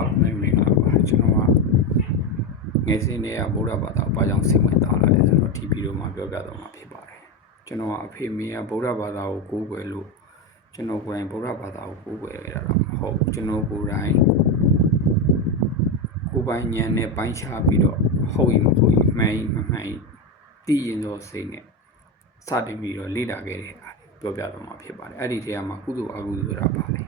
အားလုံးပဲမင်္ဂလာပါကျွန်တော်ကငယ်စဉ်တည်းကဗုဒ္ဓဘာသာကိုဘာကြောင့်စိတ်ဝင်စားလာလဲဆိုတော့ဒီဗီဒီယိုမှာပြောပြတော့မှာဖြစ်ပါတယ်ကျွန်တော်ကအဖေမေကဗုဒ္ဓဘာသာကိုကိုးကွယ်လို့ကျွန်တော်ကိုယ်တိုင်ဗုဒ္ဓဘာသာကိုကိုးကွယ်ရတာတော့မဟုတ်ဘူးကျွန်တော်ကိုယ်တိုင်ကိုယ်ပိုင်ဉာဏ်နဲ့ပိုင်းခြားပြီးတော့ဟုတ်ရင်မဟုတ်ရင်မှန်ရင်မမှန်ရင်သိရင်တော့စိတ်နဲ့စတင်ပြီးတော့လေ့လာခဲ့တဲ့အားပြောပြတော့မှာဖြစ်ပါတယ်အဲ့ဒီထဲမှာကုသိုလ်အကုသိုလ်ဆိုတာပါလေ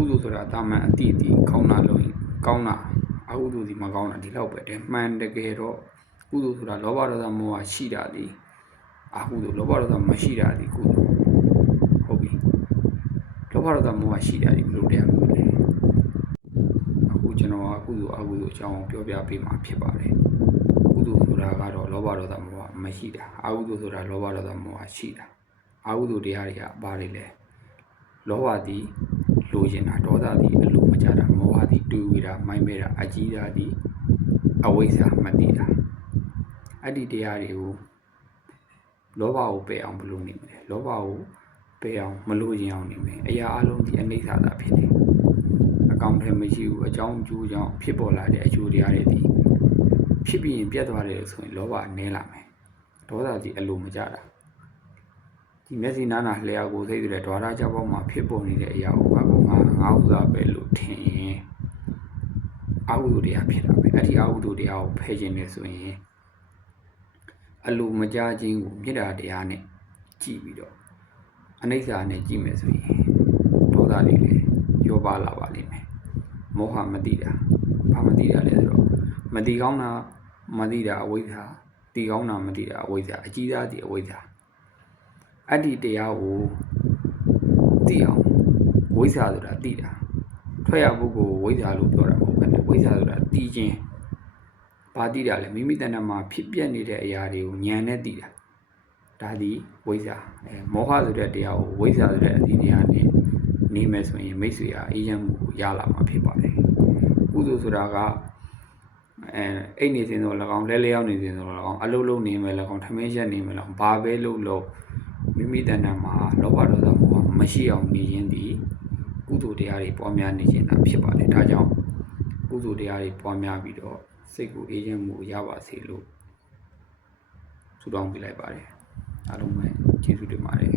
ကုသိုလ်ဆိုတာတာမန်အတိအတီကောင်းတာလို့ကောင်းတာအကုသိုလ်ဒီမကောင်းတာဒီလောက်ပဲတဲ့မှန်တကယ်တော့ကုသိုလ်ဆိုတာလောဘဒေါသမောဟရှိတာဒီအကုသိုလ်လောဘဒေါသမရှိတာဒီကုသိုလ်ဟုတ်ပြီလောဘဒေါသမောဟရှိတာဒီဘယ်လိုတရားမျိုးလဲအခုကျွန်တော်ကကုသိုလ်အကုသိုလ်အကြောင်းပြောပြပေးမှာဖြစ်ပါတယ်ကုသိုလ်ဆိုတာကတော့လောဘဒေါသမောဟမရှိတာအကုသိုလ်ဆိုတာလောဘဒေါသမောဟရှိတာအကုသိုလ်တရားတွေကဘာတွေလဲလောဘသည်လိုချင်တာဒေါသသည်အလိုမကျတာမောဟသည်တွေးဝေတာမိုင်းမဲတာအကြီးတာသည်အဝိဇ္ဇာမသိတာအဲ့ဒီတရားတွေကိုလောဘကိုပယ်အောင်ဘယ်လိုနေမလဲလောဘကိုပယ်အောင်မလိုချင်အောင်နေမယ်အရာအလုံးဒီအနိစ္စသာဖြစ်တယ်အကောင်ထဲမရှိဘူးအကြောင်းအကျိုးကြောင့်ဖြစ်ပေါ်လာတဲ့အကျိုးတရားတွေဒီဖြစ်ပြီးရင်ပြတ်သွားတယ်ဆိုရင်လောဘနည်းလာမယ်ဒေါသသည်အလိုမကျတာဒီမျက်စိနားနာလျှာကိုသိတဲ့ဓဝရကြောက်ပေါက်မှာဖြစ်ပေါ်နေတဲ့အရာကိုငါဥစ္စာပဲလို့ထင်ရင်အကုသိုလ်တရားဖြစ်တာပဲအဲ့ဒီအကုသိုလ်တရားကိုဖယ်ခြင်းနဲ့ဆိုရင်အလိုမကျခြင်းကိုမေတ္တာတရားနဲ့ကြည့်ပြီးတော့အနိစ္စနဲ့ကြည့်မယ်ဆိုရင်ဒေါသတွေလည်းရောပါလာပါလိမ့်မယ်မောဟမသိတာဘာမသိတာလဲဆိုတော့မသိကောင်းတာမသိတာအဝိဇ္ဇာသိကောင်းတာမသိတာအဝိဇ္ဇာအကြီးသားဒီအဝိဇ္ဇာအဲ့ဒီတရားကိုသိအောင်ဝိဇ္ဇာဆိုတာသိတာထွက်ရပုဂ္ဂိုလ်ဝိဇ္ဇာလို့ပြောတာမဟုတ်ဘူး။ဝိဇ္ဇာဆိုတာသိခြင်းဘာသိတာလဲမိမိတဏ္ဍာမှာဖြစ်ပြနေတဲ့အရာတွေကိုဉာဏ်နဲ့သိတာဒါသည်ဝိဇ္ဇာမောဟဆိုတဲ့တရားကိုဝိဇ္ဇာဆိုတဲ့အသီးတရားနဲ့နေမယ်ဆိုရင်မိတ်ဆွေဟာအေးချမ်းမှုကိုရလာမှာဖြစ်ပါတယ်။ကုသိုလ်ဆိုတာကအိတ်နေစဉ်ဆို၎င်းလဲလျောင်းနေစဉ်ဆို၎င်းအလုံးလုံးနေမယ်၎င်းထမင်းရက်နေမယ်၎င်းဘာပဲလို့မိမိတဏ္ဍာမှာလောဘဒေါသမောဟမရှိအောင်နေခြင်းဒီကုသိုလ်တရားတွေပွားများနေခြင်းသာဖြစ်ပါတယ်ဒါကြောင့်ကုသိုလ်တရားတွေပွားများပြီးတော့စိတ်ကိုအေးချမ်းမှုရပါစေလို့ဆုတောင်းပေးလိုက်ပါတယ်အားလုံးပဲကျေးဇူးတင်ပါတယ်